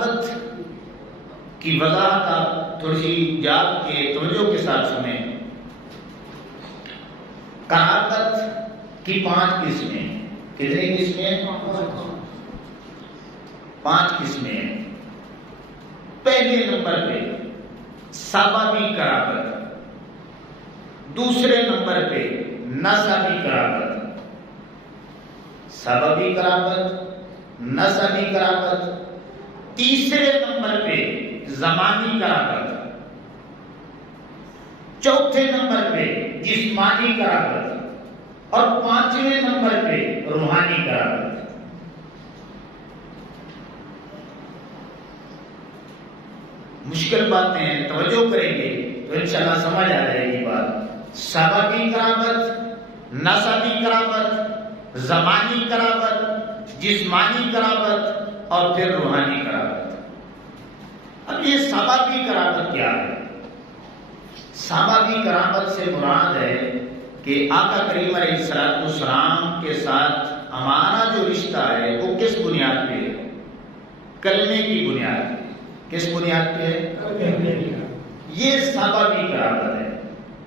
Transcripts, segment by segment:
قرابت کی وضاحت آپ تھوڑی سی جاگ کے توجہ کے ساتھ سنیں۔ قرابت کی 5 قسمیں، کتنی قسمیں؟ 5 قسمیں ہیں۔ پہلے نمبر پہ سببی قرابت، دوسرے نمبر پہ نسبی قرابت، سببی قرابت، نسبی قرابت، تیسرے نمبر پہ زمانی قرابت، چوتھے نمبر پہ جسمانی قرابت اور 5ویں نمبر پہ روحانی قرابت۔ مشکل باتیں ہیں، توجہ کریں گے تو انشاءاللہ سمجھ آ جائے گی بات۔ سببی قرابت، نسبی قرابت، زمانی قرابت، جسمانی قرابت اور پھر روحانی قرابت۔ اب یہ سببی قرابت کیا ہے؟ سببی قرابت سے مراد ہے کہ آقا کریم علیہ السلام کے ساتھ ہمارا جو رشتہ ہے وہ کس بنیاد پہ ہے؟ کلمے کی بنیاد پہ۔ کس بنیاد پہ ہے؟ یہ سببی قرابت ہے۔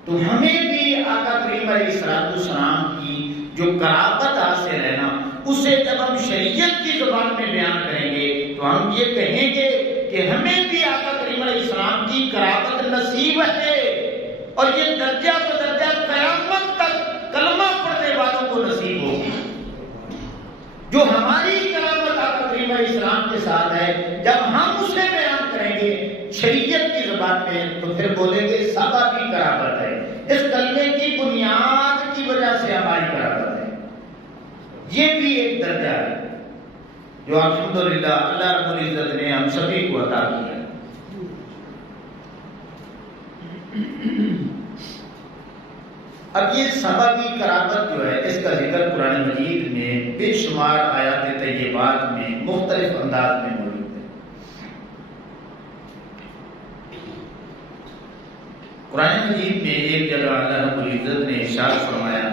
تو ہمیں بھی آقا کریم علیہ السلام کی جو قرابت حاصل ہے نا، اسے جب ہم شریعت کی زبان میں بیان کریں گے تو ہم یہ کہیں گے کہ ہمیں بھی آقا کریم علیہ السلام کی قرابت نصیب ہے، اور یہ درجہ بدرجہ قیامت تک کلمہ پڑھنے والوں کو نصیب ہوگی۔ جو ہماری قرابت آقا کریم علیہ السلام کے ساتھ ہے، جب ہم اسے بیان کریں گے شریعت کی زبان میں تو پھر بولیں گے سببی قرابت ہے، اس کلمے کی بنیاد کی وجہ سے ہماری قرابت ہے۔ یہ بھی ایک درجہ ہے جو الحمدللہ اللہ رب العزت نے ہم سبھی کو عطا کیا۔ اب یہ سببی قرابت جو ہے، اس کا ذکر قرآن مجید میں بے شمار آیات طیبات میں مختلف انداز میں موجود ہے۔ قرآن مجید میں ایک جگہ اللہ رب العزت نے ارشاد فرمایا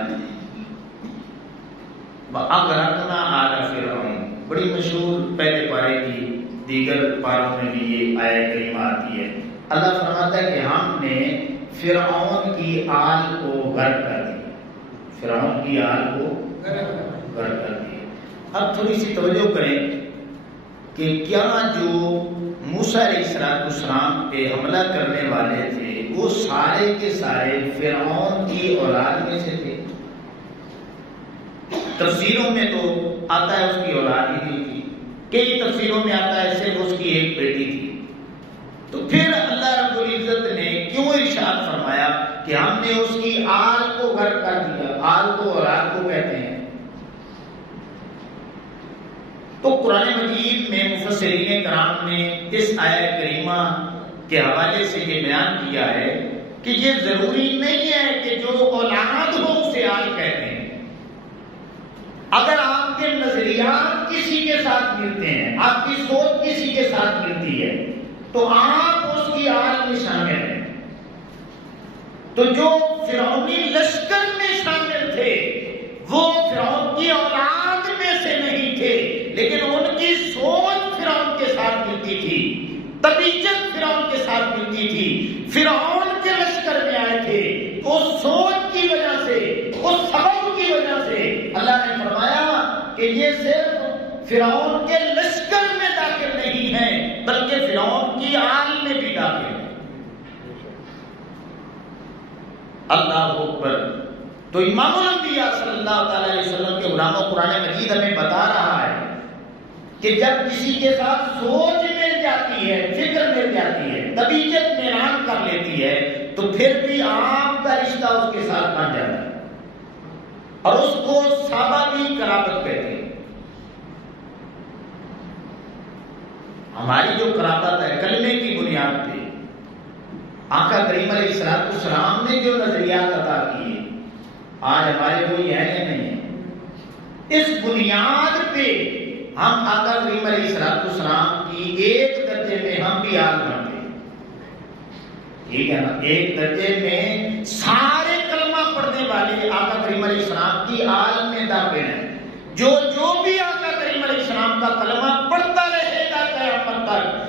وَأَغْرَقْنَا آلَ فِرْعَوْنَ، بڑی مشہور پہلے پارے کی دیگر پاروں میں بھی یہ آیت کریمہ آتی ہے۔ اللہ فرماتا ہے کہ ہم نے فرعون کی آل کو غرق کر دیا، فرعون کی آل کو غرق کر دیا۔ اب تھوڑی سی توجہ کریں کہ کیا جو موسیٰ علیہ السلام پہ حملہ کرنے والے تھے وہ سارے کے سارے فرعون کی اولاد میں سے تھے؟ تفسیروں میں تو آتا ہے اس کی اولاد ہی نہیں تھی، کئی تفسیروں میں آتا ہے صرف اس کی ایک بیٹی تھی۔ تو پھر اللہ رب العزت نے کیوں ارشاد فرمایا کہ ہم نے اس کی آل کو غرق کر دیا؟ آل کو اولاد کو کہتے ہیں۔ تو قرآن مجید میں مفسرین کرام نے اس آیت کریمہ کے حوالے سے یہ بیان کیا ہے کہ یہ ضروری نہیں ہے کہ جو اولاد ہو اسے آل کہتے ہیں۔ اگر آپ کے نظریات کسی کے ساتھ ملتے ہیں، آپ کی سوچ کسی کے ساتھ ملتی ہے تو آپ اس کی آل میں شامل ہیں۔ تو جو فرعونی لشکر میں شامل تھے وہ فرعون کی اولاد میں سے نہیں تھے، لیکن ان کی سوچ فرعون کے ساتھ ملتی تھی، طبیعت فرعون کے ساتھ ملتی تھی۔ فرعون کے لشکر میں آئے تھے، اس سوچ کی وجہ سے، اس سبب کی وجہ سے اللہ نے فرمایا کہ یہ صرف فرعون کے لشکر میں داخل نہیں ہے بلکہ فرعون کی آل میں بھی داخل ہے۔ اللہ اکبر۔ تو امام الانبیاء صلی اللہ تعالی علیہ وسلم کے غلام قرآن مجید ہمیں بتا رہا ہے کہ جب کسی کے ساتھ سوچ مل جاتی ہے، فکر مل جاتی ہے، طبیعت میلان کر لیتی ہے تو پھر بھی آپ کا رشتہ اس کے ساتھ بن جاتا ہے، اور اس کو سببی قرابت کہتے ہیں۔ ہماری جو قرابت ہے کلمے کی بنیاد پہ، آقا کریم علیہ السلام نے جو نظریات عطا کیے آج ہمارے کوئی ہے یا نہیں ہے، اس بنیاد پہ ہم آقا کریم علیہ السلام کی ایک درجے میں ہم بھی آل بنتے ہیں، ٹھیک ہے نا؟ ایک درجے میں سارے کلمہ پڑھنے والے آقا کریم علیہ السلام کی آل میں داخل ہیں۔ جو بھی آقا کریم علیہ السلام کا کلمہ پڑھتا رہے گا قیامت تک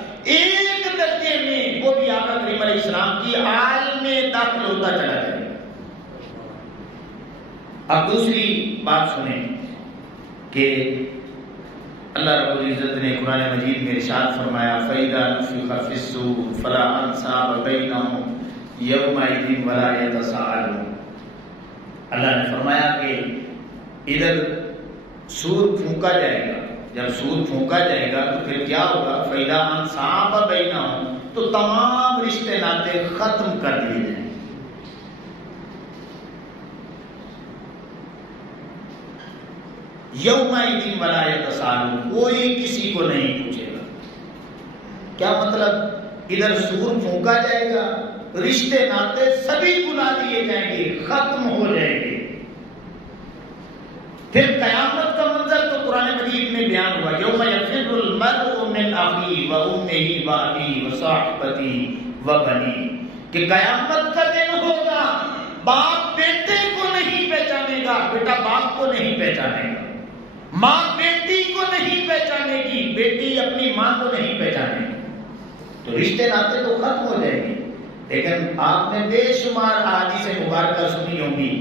السلام کی آل میں داخل ہوتا چلا جائے گا۔ اب دوسری بات سنیں کہ اللہ رب العزت نے قرآن مجید میں ارشاد فرمایا فَإِذَا نُفِخَ فِي الصُّورِ فَلَا أَنْسَابَ بَيْنَهُمْ يَوْمَئِذٍ وَلَا يَتَسَاءَلُونَ۔ اللہ نے فرمایا کہ ادھر سور پھونکا جائے گا، جب سور پھونکا جائے گا تو پھر کیا ہوگا؟ فَإِذَا أَنْسَابَ بَيْنَهُمْ، تو تمام رشتے ناطے ختم کر دیے جائیں۔ یومئذ ولا یتساءلون، کوئی کسی کو نہیں پوچھے گا۔ کیا مطلب؟ ادھر سور پھونکا جائے گا، رشتے ناطے سبھی بلا دیے جائیں گے، ختم ہو جائیں گے۔ پھر قیامت کا منظر تو قرآن مجید میں بیان ہوا، یوم یفر المرء من اخیہ وامہ وابیہ وصاحبتہ وبنیہ، کہ قیامت کا دن ہوگا، باپ بیٹے کو نہیں پہچانے گا، بیٹا باپ کو نہیں پہچانے گا، ماں بیٹی کو نہیں پہچانے گی، بیٹی اپنی ماں کو نہیں پہچانے گی، تو رشتے ناطے تو ختم ہو جائیں گے۔ لیکن آپ نے بے شمار احادیث مبارکہ سنی ہوں گی،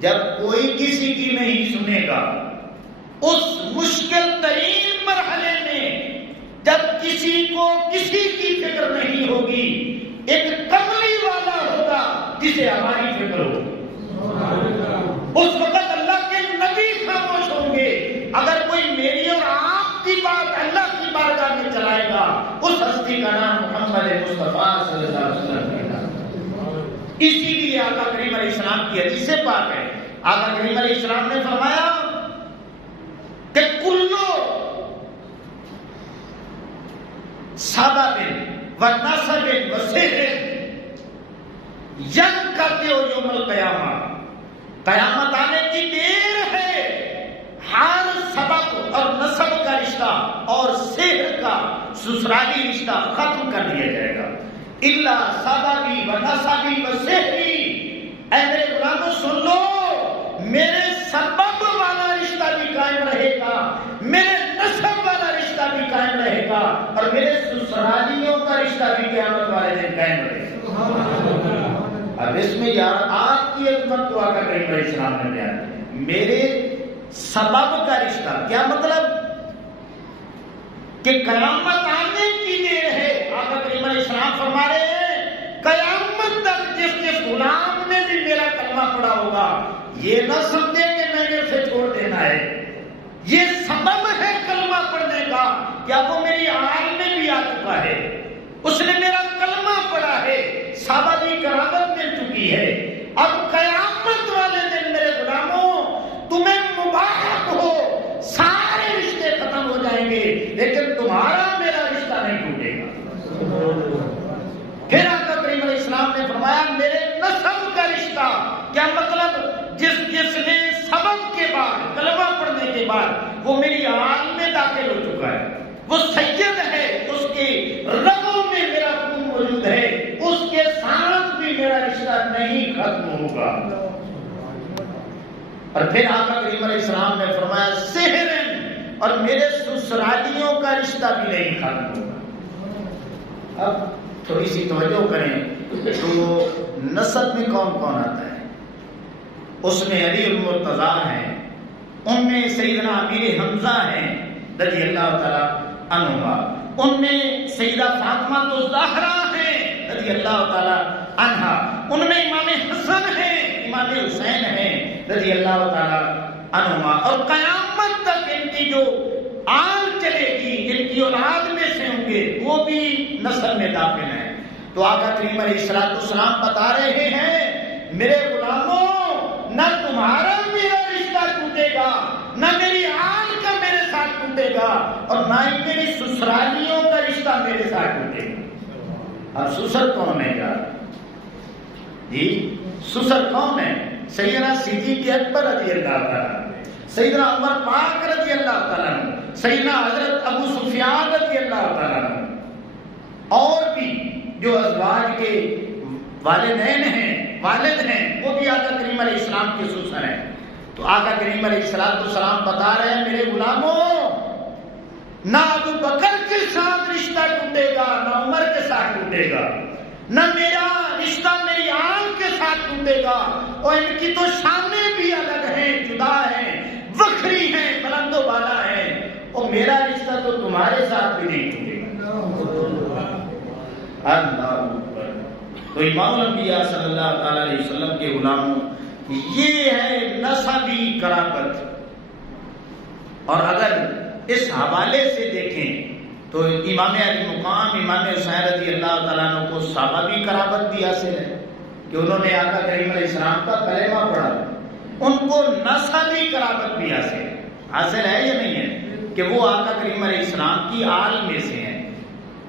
جب کوئی کسی کی نہیں سنے گا، اس مشکل ترین مرحلے میں جب کسی کو کسی کی فکر نہیں ہوگی، ایک کملی والا ہوگا جسے ہماری فکر ہوگی۔ اس وقت اللہ کے نبی خاموش ہوں گے، اگر کوئی میری اور آپ کی بات اللہ کی بارگاہ میں چلائے گا، اس ہستی کا نام محمد مصطفیٰ صلی اللہ علیہ وسلم ہے۔ اسی لیے آقا کریم علیہ السلام کی حدیث پاک ہے، آقا کریم علیہ السلام نے فرمایا کہ کلو سبب و نسب و سحر ینقطع یوم القیامہ، قیامت آنے کی دیر ہے، ہر سبب اور نسب کا رشتہ اور سحر کا سسرالی رشتہ ختم کر دیا جائے گا۔ الا سببی و نسبی و سحری، اے میرے غلاموں سن لو، میرے سبب والا رشتہ بھی قائم رہے گا، میرے نسب والا رشتہ بھی قائم رہے گا، اور میرے سسرالیوں کا رشتہ بھی قیامت والے دن قائم رہے گا۔ اب اس میں یار آپ کی عظمت کو آقا کریم علیہ السلام نے بیان کیا، میرے سبب کا رشتہ، کیا مطلب؟ کہ قیامت آنے کی دیر ہے، آقا کریم علیہ السلام فرما رہے ہیں قیامت تک جس جس غلام نے بھی میرا کلمہ پڑھا ہوگا، یہ نہ سمجھے کہ میں نے اسے چھوڑ دینا ہے، یہ سبب ہے کلمہ پڑھنے کا، کیا وہ میری آل میں بھی آ چکا ہے، اس نے میرا کلمہ پڑھا ہے، صحابہ کی کرامت مل چکی ہے۔ اب قیامت والے دن میرے غلاموں تمہیں مبارک ہو، سارے رشتے ختم ہو جائیں گے لیکن تمہارا میرا رشتہ نہیں ٹوٹے گا۔ پھر آقا کریم علیہ السلام نے فرمایا میرے نسب کا رشتہ، کیا مطلب؟ جس نے سبب کے بعد کلمہ پڑھنے کے بعد وہ میری آل میں داخل ہو چکا ہے، وہ سید ہے، اس کے رگوں میں میرا خون موجود ہے، اس کے ساتھ بھی میرا رشتہ نہیں ختم ہوگا۔ اور پھر آقا کریم علیہ السلام نے فرمایا سحرن، اور میرے سسرالیوں کا رشتہ بھی نہیں ختم ہوگا۔ اب تھوڑی سی توجہ کریں تو نسب میں کون کون آتا ہے؟ اس میں علی المرتضیٰ ہیں، ان میں سیدنا امیر حمزہ ہیں رضی اللہ تعالی عنہما، ان میں سیدہ فاطمہ الزہرا ہیں رضی اللہ تعالی عنہا، ان میں امام حسن ہیں، امام حسین ہیں رضی اللہ تعالی عنہما، اور قیامت تک ان کی جو آل چلے گی، ان کی اولاد میں سے ہوں گے، وہ بھی نسل میں داخل ہیں۔ تو آقا کریم علیہ السلام بتا رہے ہیں میرے غلاموں، نہ تمہارا میرا رشتہ ٹوٹے گا، نہ میری آل کا میرے ساتھ ٹوٹے گا، اور نہ ہی میری سسرالیوں کا رشتہ میرے ساتھ ٹوٹے گا۔ اب سسر کون ہے یار؟ جی سسر کون ہے؟ سیدنا صدیق اکبر رضی اللہ تعالیٰ، سیدنا عمر پاک رضی اللہ تعالیٰ، سیدنا حضرت ابو سفیان رضی اللہ تعالیٰ، اور بھی جو ازواج کے والدین ہیں، والد ہیں، وہ بھی آقا کریم علیہ السلام کے سسر ہیں۔ تو آقا کریم علیہ السلام بتا رہے ہیں میرے غلاموں، نہ ابو بکر کے ساتھ رشتہ ٹوٹے گا، نہ عمر کے ساتھ ٹوٹے گا، نہ میرا دے گا، اور ان کی تو شانیں بھی الگ ہیں، جدا ہیں، وکھری ہیں، بلند و بالا ہیں، اور میرا رشتہ تو تمہارے ساتھ بھی نہیں ٹوٹے گا۔ اللہ اکبر۔ تو امام الانبیاء صلی اللہ تعالی علیہ وسلم کے غلاموں، یہ ہے نسبی قرابت۔ اور اگر اس حوالے سے دیکھیں تو امام علی مقام امام حسین رضی اللہ تعالیٰ عنہ کو صحابی قرابت بھی حاصل ہے کہ انہوں نے آقا کریم علیہ السلام کا کلمہ پڑھا، ان کو نسبی قرابت بھی حاصل ہے یا نہیں ہے کہ وہ آقا کریم علیہ السلام کی آل میں سے ہیں۔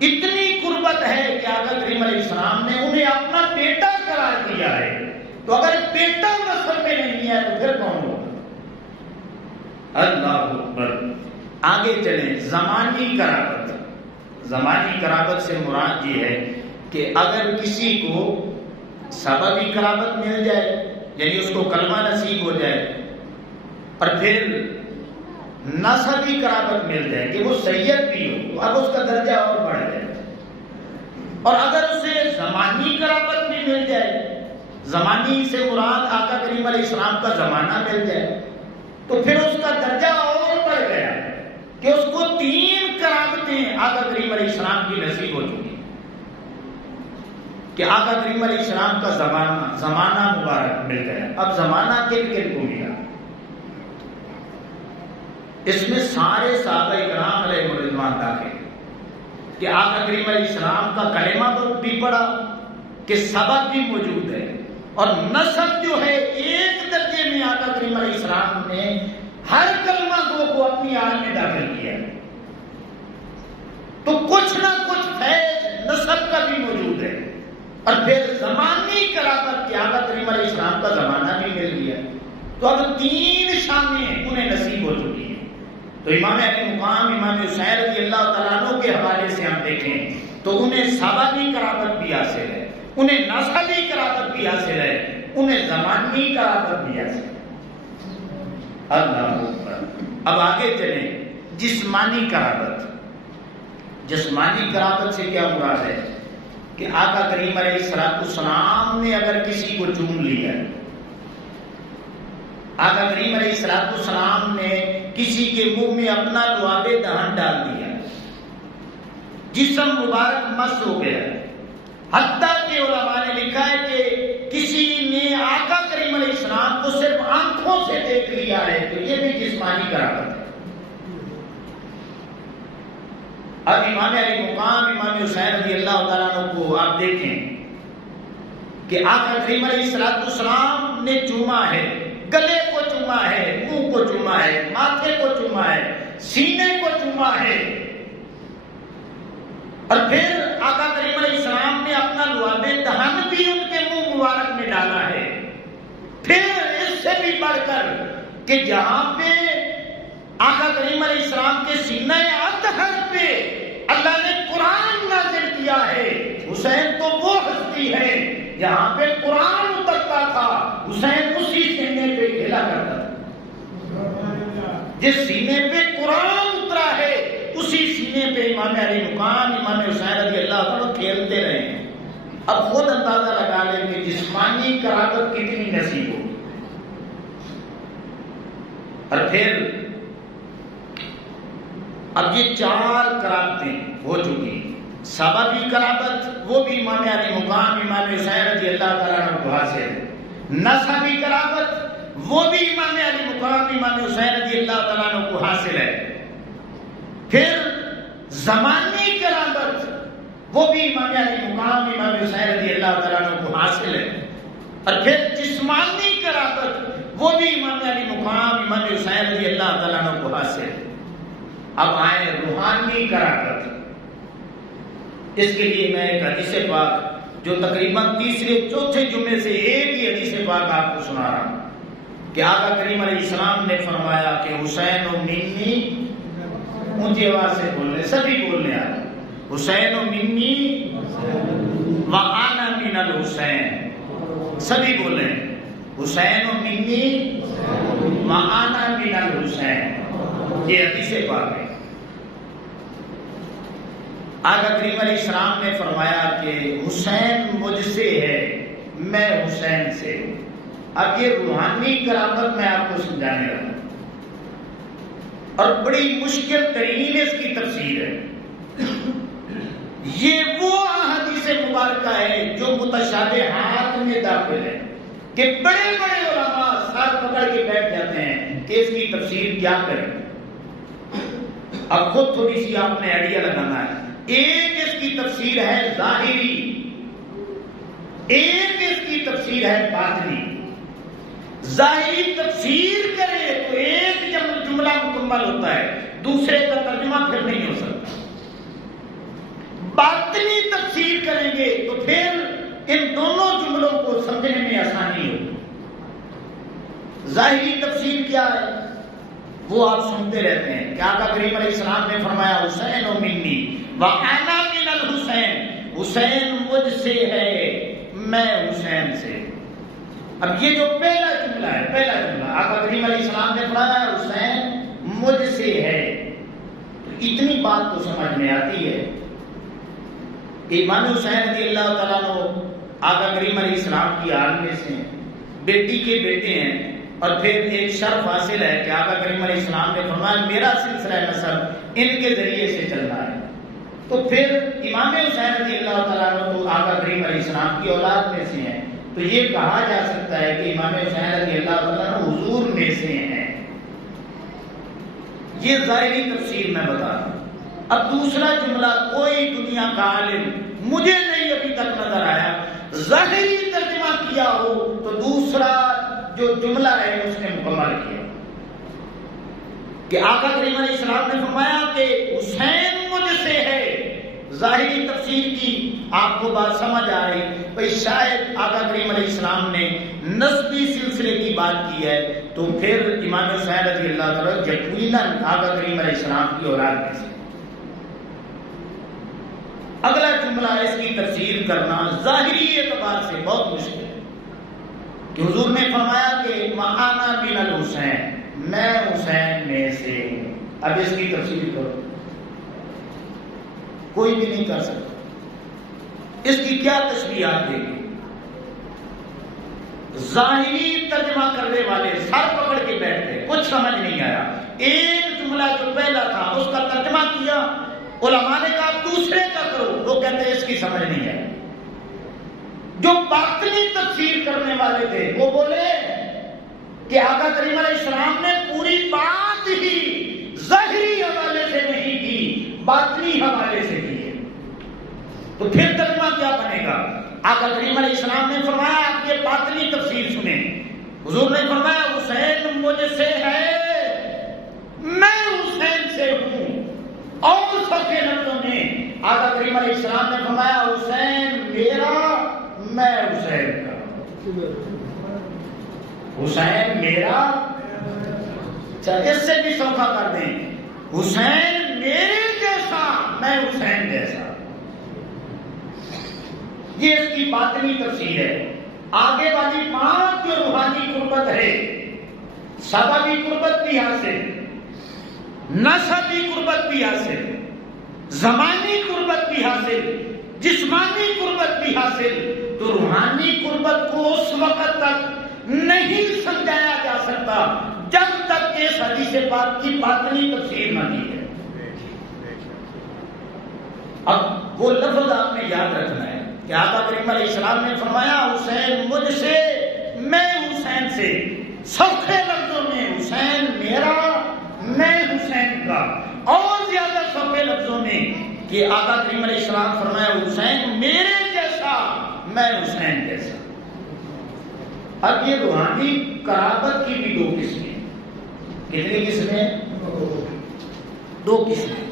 اتنی قربت ہے کہ آقا کریم علیہ السلام نے انہیں اپنا بیٹا قرار دیا ہے، تو اگر بیٹا نسب میں نہیں ہے تو پھر کون ہوگا؟ اللہ اکبر۔ آگے چلیں، زمانی قرابت۔ زمانی قرابت سے مراد یہ ہے کہ اگر کسی کو سببی قرابت مل جائے، یعنی اس کو کلمہ نصیب ہو جائے، اور پھر نسبی قرابت مل جائے کہ وہ سید بھی ہو، تو اب اس کا درجہ اور بڑھ جائے۔ اور اگر اسے زمانی قرابت بھی مل جائے، زمانی سے مراد آقا کریم علیہ السلام کا زمانہ مل جائے، تو پھر اس کا درجہ اور بڑھ گیا کہ اس کو 3 قرابتیں آقا کریم علیہ السلام کی نصیب ہو چکی کہ آقا کریم علیہ السلام کا زمانہ مبارک مل گیا۔ اب زمانہ کن کن کو ملا؟ اس میں سارے صحابہ کرام علیہ رضوان داخل کہ آقا کریم علیہ السلام کا کلمہ بھی پڑھا، کہ سبب بھی موجود ہے، اور نسب جو ہے ایک درجے میں آقا کریم علیہ السلام نے ہر کلمہ گو کو اپنی آل میں داخل کیا، تو کچھ نہ کچھ فیض نسب کا بھی موجود ہے۔ اور پھر زمانی قرابت کہ آقا کریم علیہ السلام کا زمانہ بھی مل گیا، تو اب 3 شانیں انہیں نصیب ہو چکی ہیں۔ تو امام علی مقام امام حسین رضی اللہ تعالیٰ عنہ کے حوالے سے ہم دیکھیں تو انہیں سببی قرابت بھی حاصل ہے، انہیں نسبی قرابت بھی حاصل ہے، انہیں زمانی قرابت بھی حاصل ہے۔ اللہ اکبر۔ اب آگے چلیں، جسمانی قرابت۔ جسمانی قرابت سے کیا مراد ہے کہ آقا کریم علیہ السلام نے اگر کسی کو چوم لیا، آقا کریم علیہ السلام نے کسی کے منہ میں اپنا لعاب دہن ڈال دیا، جسم مبارک مس ہو گیا، حتیٰ کہ علماء نے لکھا ہے کہ کسی نے آقا کریم علیہ السلام کو صرف آنکھوں سے دیکھ لیا ہے، تو یہ بھی جسمانی قرابت ہے۔ اب امام علی مقام امام حسین رضی اللہ تعالیٰ عنہ کو آپ دیکھیں کہ آقا کریم علیہ السلام نے چوما ہے، گلے کو چوما ہے، منہ کو چوما ہے، ماتھے کو چوما ہے، سینے کو چوما ہے، اور پھر آقا کریم علیہ السلام نے اپنا لعاب دہن بھی ان کے منہ مبارک میں ڈالا ہے۔ پھر اس سے بھی بڑھ کر کہ جہاں پہ آقا کریم علیہ السلام کے سینہ اطہر پہ اللہ نے قرآن نازل کیا ہے، حسین تو وہ ہستی ہے جہاں پہ قرآن اترتا تھا، حسین اسی سینے پہ کھیلا کرتا تھا۔ جس سینے پہ قرآن اترا ہے اسی سینے پہ امام علی مقام امام حسین رضی اللہ عنہ کھیلتے رہے ہیں۔ اب خود اندازہ لگا لیں کہ جسمانی قرابت کتنی نصیب ہوگی۔ اور پھر اب یہ 4 قرابتیں ہو چکی، سببی قرابت وہ بھی امام علی مقام امام حسین رضی اللہ تعالیٰ عنہ کو حاصل ہے، نسبی قرابت وہ بھی امام علی مقام امام حسین رضی اللہ تعالیٰ عنہ کو حاصل ہے، پھر زمانی قرابت وہ بھی امام علی مقام امام حسین رضی اللہ تعالیٰ عنہ کو حاصل ہے، اور پھر جسمانی قرابت وہ بھی امام علی مقام امام حسین رضی اللہ تعالیٰ عنہ کو حاصل ہے۔ اب آئے روحانی قرابت۔ اس کے لیے میں ایک حدیث پاک جو تقریباً تیسرے چوتھے جمعے سے ایک ہی حدیث پاک آپ کو سنا رہا ہوں کہ آقا کریم علیہ السلام نے فرمایا کہ حسین و منی، اونچی آواز سے بولنے، سبھی بولنے آئے، حسین و منی وَأَنَا مِنَ الْحُسَيْنِ، سبھی بولیں، حسین و منی وَأَنَا مِنَ الْحُسَيْنِ، یہ حدیث پاک ہے۔ آقا کریم علیہ السلام نے فرمایا کہ حسین مجھ سے ہے، میں حسین سے ہوں۔ اب یہ روحانی قرابت میں آپ کو سمجھانے لگا، اور بڑی مشکل ترین اس کی تفسیر ہے۔ یہ وہ احادیث مبارکہ ہے جو متشابہات میں داخل ہے کہ بڑے بڑے علماء ساتھ پکڑ کے بیٹھ جاتے ہیں کہ اس کی تفسیر کیا کریں۔ اب خود تھوڑی سی آپ نے آئیڈیا لگانا ہے۔ ایک اس کی تفسیر ہے ظاہری، ایک اس کی تفسیر ہے باطنی۔ ظاہری تفسیر کرے تو ایک جملہ مکمل ہوتا ہے، دوسرے کا ترجمہ پھر نہیں ہو سکتا۔ باطنی تفسیر کریں گے تو پھر ان دونوں جملوں کو سمجھنے میں آسانی ہوگی۔ ظاہری تفسیر کیا ہے وہ آپ سنتے رہتے ہیں کہ آقا کریم علیہ السلام نے فرمایا حسین و منی وانا من الحسین، حسین مجھ سے ہے میں حسین سے۔ اب یہ جو پہلا جملہ ہے، پہلا جملہ آقا کریم علیہ السلام نے فرمایا حسین مجھ سے ہے، تو اتنی بات تو سمجھ میں آتی ہے کہ امام حسین رضی اللہ تعالیٰ عنہ آقا کریم علیہ السلام کی آل میں سے بیٹی کے بیٹے ہیں، اور پھر ایک شرف حاصل ہے کہ آقا کریم علیہ السلام نے فرمایا میرا سلسلہ نسب ان کے ذریعے سے چلنا ہے، تو پھر امام حسین رضی اللہ تعالیٰ عنہ تو آقا کریم علیہ السلام کی اولاد میں سے ہیں، تو یہ کہا جا سکتا ہے کہ امام حسین رضی اللہ تعالیٰ عنہ حضور میں سے ہیں۔ یہ ظاہری تفسیر میں بتا رہا ہوں۔ اب دوسرا جملہ کوئی دنیا کا عالم مجھے نہیں ابھی تک نظر آیا ظاہری ترجمہ کیا ہو تو دوسرا جو جملہ ہے اس نے مکمل کیا کہ آقا کریم علیہ السلام نے فرمایا کہ حسین مجھ سے ہے۔ ظاہری تفسیر کی آپ کو بات سمجھ آ رہی بھئی شاید آقا کریم علیہ السلام نے نسبی سلسلے کی بات کی ہے، تو پھر امام حسین رضی اللہ تعالیٰ یقیناً آقا کریم علیہ السلام کی اولاد میں سے۔ اگلا جملہ اس کی تفسیر کرنا ظاہری اعتبار سے بہت مشکل ہے کہ حضور نے فرمایا کہ وَأَنَا مِنَ الْحُسَيْنِ، میں حسین میں سے ہوں۔ اب اس کی تفسیر کرو، کوئی بھی نہیں کر سکتا۔ اس کی کیا تشبیہات دے گی؟ ظاہری ترجمہ کرنے والے سر پکڑ کے بیٹھ گئے، کچھ سمجھ نہیں آیا۔ ایک جملہ جو پہلا تھا اس کا ترجمہ کیا، علماء نے کہا دوسرے کا کرو، وہ کہتے ہیں اس کی سمجھ نہیں ہے۔ جو باطنی تفسیر کرنے والے تھے وہ بولے کہ آقا کریم علیہ السلام نے پوری بات ہی ظاہری حوالے سے نہیں کی، باطنی حوالے سے کی ہے، تو پھر ترجمہ کیا بنے گا؟ آقا کریم علیہ السلام نے فرمایا آپ یہ باطنی تفسیر سنیں، حضور نے فرمایا حسین مجھ سے ہے میں حسین سے ہوں، اور سب کے لفظوں میں آقا کریم علیہ السلام نے فرمایا حسین میرا میں حسین کا، حسین میرا، اس سے بھی سوکھا کر دیں حسین میرے جیسا میں حسین جیسا۔ یہ اس کی باطنی تفسیر ہے۔ آگے والی 5 جو روحانی قربت ہے، سببی قربت بھی حاصل، نسبی قربت بھی حاصل، زمانی قربت بھی حاصل، جسمانی قربت بھی حاصل، تو روحانی قربت کو اس وقت تک نہیں سمجھایا جا سکتا جب تک اس حدیث پاک کی باطنی تفسیر نہ کی ہے۔ اب وہ لفظ آپ نے یاد رکھنا ہے کہ آقا کریم علیہ السلام نے فرمایا حسین مجھ سے میں حسین سے، سوکھے لفظوں میں حسین میرا میں حسین کا، اور زیادہ سوکھے لفظوں میں کہ آقا کریم علیہ السلام فرمایا حسین میرے جیسا میں حسین جیسا۔ اب یہ روحانی قرابت کی بھی 2 قسمیں، کتنی قسمیں؟ 2 قسمیں۔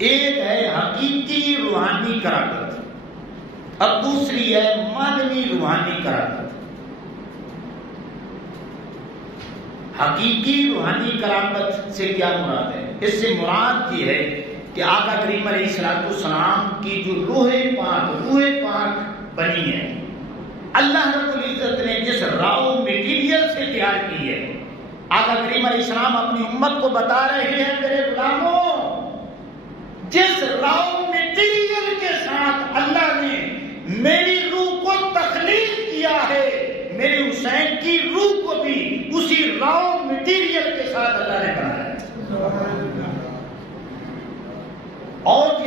ایک ہے حقیقی روحانی قرابت، اب دوسری ہے معنوی روحانی قرابت۔ حقیقی روحانی قرابت سے کیا مراد ہے؟ اس سے مراد یہ ہے کہ آقا کریم علیہ السلام کی جو روح پاک بنی ہے، اللہ رب العزت نے جس راؤ میٹیریل سے تیار کی ہے، آقا کریم علیہ السلام اپنی امت کو بتا رہے ہیں میرے غلاموں، جس راؤ میٹیریل کے ساتھ اللہ نے میری روح کو تخلیق کیا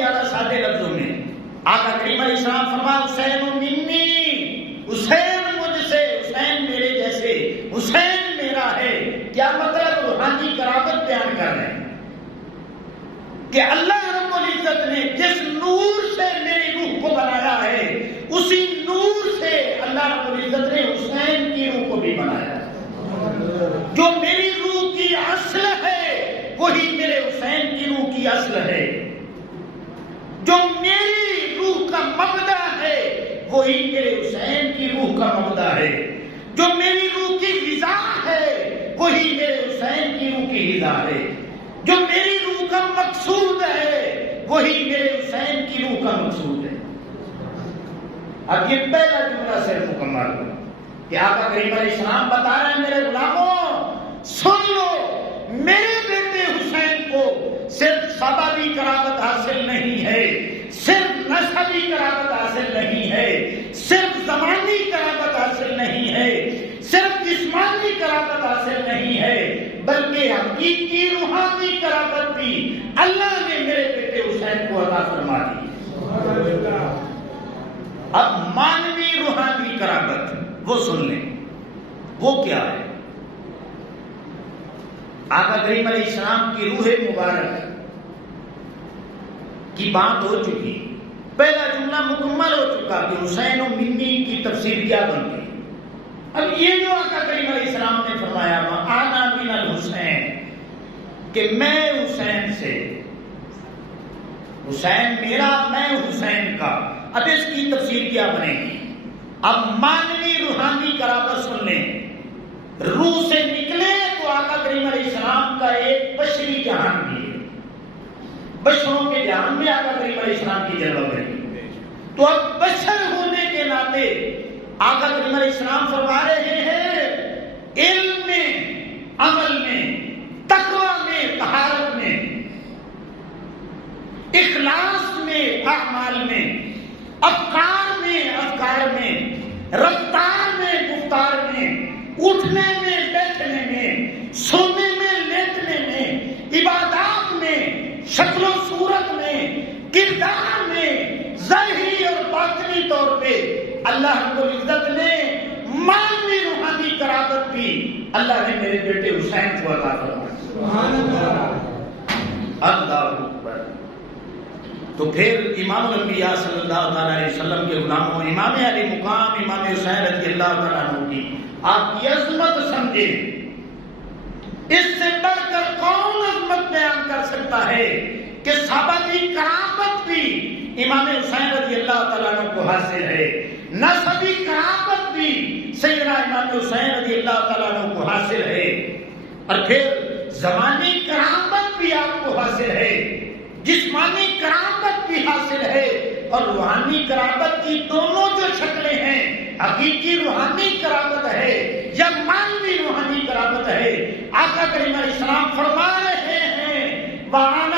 زیادہ سادے لفظوں میں آقا کریم علیہ السلام فرمایا حسین منی، حسین مجھ سے، حسین میرے جیسے، حسین میرا ہے۔ کیا مطلب؟ روحانی قرابت بیان کر رہے ہیں کہ اللہ رب العزت نے جس نور سے میری روح کو بنایا ہے اسی نور سے اللہ رب العزت نے حسین کی روح کو بھی بنایا ہے۔ جو میری روح کی اصل ہے وہی میرے حسین کی روح کی اصل ہے، جو میری روح کا مبدا ہے وہی میرے حسین کی روح کا مبدا ہے، جو میری روح کی غذا ہے وہی میرے حسین کی روح کی غذا ہے، جو میری روح کا مقصود ہے وہی میرے حسین کی روح کا مقصود ہے۔ اب یہ پہلا جملہ صرف مکمل ہو کہ آقا کریم علیہ السلام بتا رہے ہیں میرے غلاموں سن لو، میرے بیٹے حسین کو صرف سببی قرابت حاصل نہیں ہے، صرف نسبی قرابت حاصل نہیں ہے، صرف زمانی قرابت حاصل نہیں ہے، صرف جسمانی قرابت حاصل نہیں ہے، بلکہ حقیقی روحانی قرابت بھی اللہ نے میرے بیٹے حسین کو عطا فرما دی۔ اب مانوی روحانی قرابت وہ سن لیں، وہ کیا ہے؟ آقا کریم علیہ السلام کی روح مبارک کی بات ہو چکی، پہلا جملہ مکمل ہو چکا کہ حسین و منی کی تفسیر کیا بن گئی۔ اب یہ جو آقا کریم علیہ السلام نے فرمایا آنا من الحسین کہ میں حسین سے، حسین میرا میں حسین کا، اب اس کی تفسیر کیا بنے گی؟ اب مانوی روحانی قرابت سن لیں، روح سے نکلے تو آقا کریم علیہ السلام کا ایک بشری جہان بھی ہے، بشروں کے جہان میں آقا کریم علیہ السلام کی جلوہ بری، تو اب بشر ہونے کے ناطے آقا کریم علیہ السلام فرما رہے ہیں علم میں، عمل میں، تقوی میں، طہارت میں، اخلاص میں، اعمال میں، افکار میں، رفتار میں، گفتار میں، اٹھنے میں، بیٹھنے میں، سونے میں، لیٹنے میں، عبادات میں، شکل و صورت میں، کردار میں، ظاہری اور باطنی طور پہ اللہ رب العزت نے مانوی روحانی قرابت بھی اللہ نے میرے بیٹے حسین کو عطا فرمایا۔ اللہ اکبر۔ تو پھر امام الانبیاء صلی اللہ تعالی علیہ وسلم کے غلاموں، امام علی مقام امام حسین رضی اللہ تعالیٰ عنہ کی آپ کی عظمت سمجھیں، اس سے بڑھ کر کون عظمت بیان کر سکتا ہے کہ صحابی کرامت بھی امام حسین رضی اللہ تعالیٰ عنہ کو حاصل ہے، نسبی کرامت بھی سیدنا امام حسین رضی اللہ تعالیٰ عنہ کو حاصل ہے، اور پھر زمانی کرامت بھی آپ کو حاصل ہے، جسمانی کرامت بھی حاصل ہے، اور روحانی کرامت کی دونوں جو شکلیں ہیں، حقیقی روحانی کرامت ہے یا مانوی روحانی کرامت ہے، آقا کریم علیہ السلام فرما رہے ہیں وَعَنْ